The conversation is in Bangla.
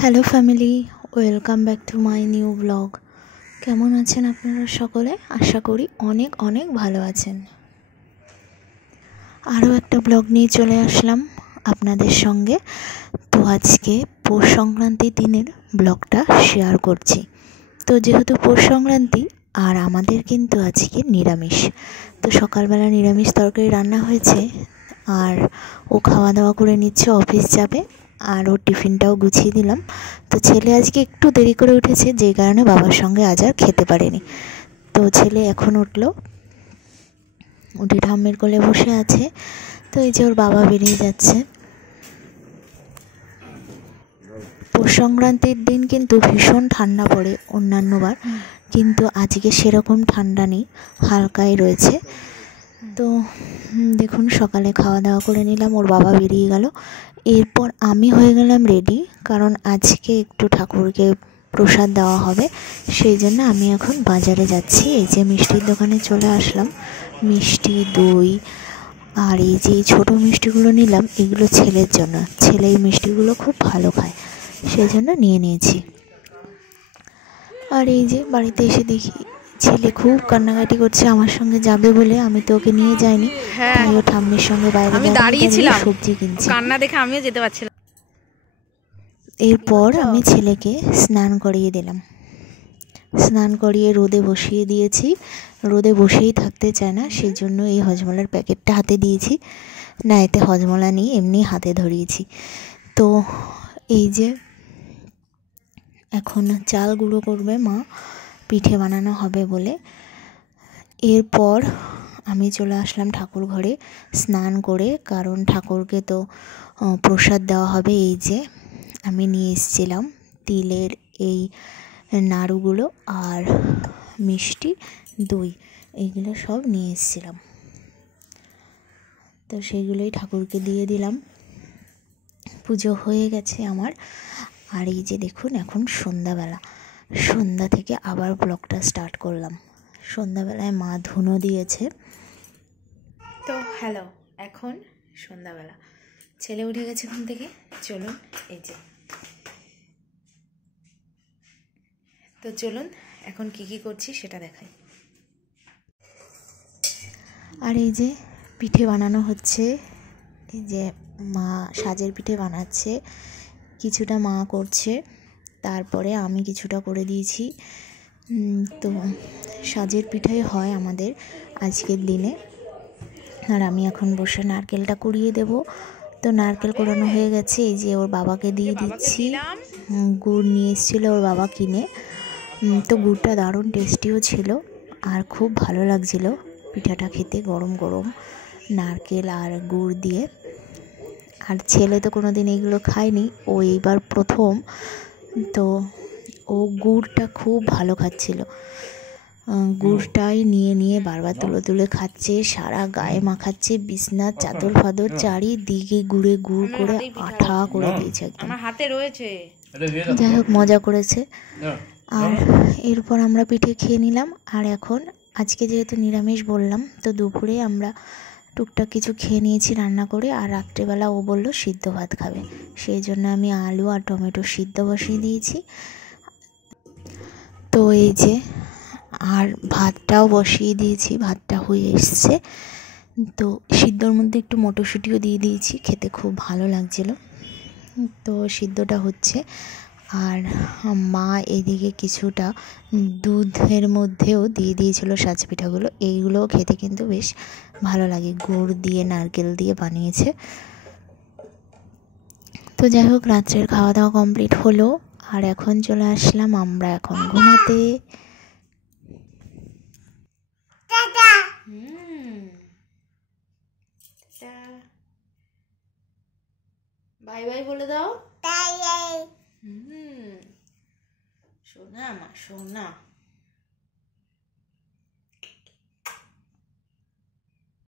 Hello family, welcome back to my new blog. কেমন আছেন আপনারা সকলে? আশা করি অনেক অনেক ভালো আছেন। আরও একটা ব্লগ নিয়ে চলে আসলাম আপনাদের সঙ্গে। তো আজকে পৌষ সংক্রান্তির দিনের ব্লগটা শেয়ার করছি। তো যেহেতু পৌষ সংক্রান্তি আর আমাদের কিন্তু আজকে নিরামিষ, তো সকালবেলা নিরামিষ তরকারি রান্না হয়েছে আর ও খাওয়া দাওয়া করে নিচ্ছে, অফিস যাবে। আর ওর টিফিনটাও গুছিয়ে দিলাম। তো ছেলে আজকে একটু দেরি করে উঠেছে, যেই কারণে বাবার সঙ্গে আজ আর খেতে পারেনি। তো ছেলে এখন উঠে ঠাম্মির কোলে বসে আছে। তো এই যে ওর বাবা বেরিয়ে যাচ্ছে। পৌষ সংক্রান্তির দিন কিন্তু ভীষণ ঠান্ডা পড়ে অন্যান্যবার, কিন্তু আজকে সেরকম ঠান্ডা নেই, হালকাই রয়েছে। তো দেখুন, সকালে খাওয়া দাওয়া করে নিলাম, ওর বাবা বেরিয়ে গেল। এরপর আমি হয়ে গেলাম রেডি, কারণ আজকে একটু ঠাকুরকে প্রসাদ দেওয়া হবে, সেই জন্য আমি এখন বাজারে যাচ্ছি। এই যে মিষ্টির দোকানে চলে আসলাম। মিষ্টি, দই আর এই যে ছোটো মিষ্টিগুলো নিলাম, এগুলো ছেলের জন্য। ছেলে এই মিষ্টিগুলো খুব ভালো খায়, সেই জন্য নিয়ে নিয়েছি। আর এই যে বাড়িতে এসে দেখি ছেলে খুব কান্নাকাটি করছে আমার সঙ্গে যাবে বলে। আমি তো ওকে নিয়ে যাইনি, তাই ও ঠাম্মির সঙ্গে বাইরে দাঁড়িয়ে সবজি কিনছি। কান্না দেখে আমিও যেতে পারছিলাম। এরপর আমি ছেলেকে স্নান করিয়ে দিলাম। স্নান করিয়ে রোদে বসিয়ে দিয়েছি। রোদে বসেই থাকতে চায় না, সেই জন্য এই হজমলার প্যাকেটটা হাতে দিয়েছি। না, এতে হজমলা নেই, এমনি হাতে ধরিয়েছি। তো এই যে এখন চাল গুঁড়ো করবে মা, পিঠে বানানো হবে বলে। এরপর আমি চলে আসলাম ঠাকুর ঘরে স্নান করে, কারণ ঠাকুরকে তো প্রসাদ দেওয়া হবে। এই যে আমি নিয়ে এসেছিলাম তিলের এই নাড়ুগুলো আর মিষ্টি, দই, এইগুলো সব নিয়ে এসেছিলাম। তো সেইগুলোই ঠাকুরকে দিয়ে দিলাম। পুজো হয়ে গেছে আমার। আর এই যে দেখুন, এখন সন্ধ্যা থেকে আবার ব্লগটা স্টার্ট করলাম। সন্ধ্যাবেলায় মা ধুনো দিয়েছে। তো হ্যালো, এখন সন্ধ্যাবেলা, ছেলে উঠে গেছে ঘুম থেকে। চলুন, এই যে তো চলুন এখন কি করছি সেটা দেখাই। আর এই যে পিঠে বানানো হচ্ছে। এই যে মা সাজের পিঠে বানাচ্ছে, কিছুটা মা করছে, তারপরে আমি কিছুটা করে দিয়েছি। তো সাজের পিঠাই হয় আমাদের আজকের দিনে। আর আমি এখন বসে নারকেলটা কুড়িয়ে দেব। তো নারকেল কোড়ানো হয়ে গেছে। এই যে ওর বাবাকে দিয়ে দিচ্ছি। গুড় নিয়ে এসেছিলো ওর বাবা কিনে। তো গুড়টা দারুণ টেস্টিও ছিল আর খুব ভালো লাগছিল পিঠাটা খেতে, গরম গরম নারকেল আর গুড় দিয়ে। আর ছেলে তো কোনো দিন এগুলো খায়নি, ও এইবার প্রথম। তো ও গুড়টা খুব ভালো খাচ্ছিল, গুড়টাই নিয়ে বারবার তুলে খাচ্ছে, সারা গায়ে মাখাচ্ছে, বিছনার চাদর ফাদর চারিদিকে গুড়ে গুড় করে আঠা করে দিয়েছে একদম। হাতে রয়েছে। যাই হোক, মজা করেছে। আর এরপর আমরা পিঠে খেয়ে নিলাম। আর এখন আজকে যেহেতু নিরামিষ বললাম, তো দুপুরে আমরা টুকটাক কিছু খেয়ে নিয়েছি রান্না করে। আর রাত্রেবেলা ও বললো সিদ্ধ ভাত খাবে, সেই জন্য আমি আলু আর টমেটো সিদ্ধ বসিয়ে দিয়েছি। তো এই যে আর ভাতটাও বসিয়ে দিয়েছি, ভাতটা হয়ে এসছে। তো সিদ্ধর মধ্যে একটু মটরশুঁটিও দিয়ে দিয়েছি, খেতে খুব ভালো লাগছিল। তো সিদ্ধটা হচ্ছে। আর মা এদিকে কিছুটা দুধের মধ্যেও দিয়ে দিয়েছিল সাজ পিঠাগুলো। এইগুলোও খেতে কিন্তু বেশ ভালো লাগে, গুড় দিয়ে নারকেল দিয়ে বানিয়েছে। তো যাই হোক, রাত্রের খাওয়া দাওয়া কমপ্লিট হলো। আর এখন চলে আসলাম আমরা এখন ঘুমাতে। বাই বাই বলে দাও। সোনা মা, সোনা।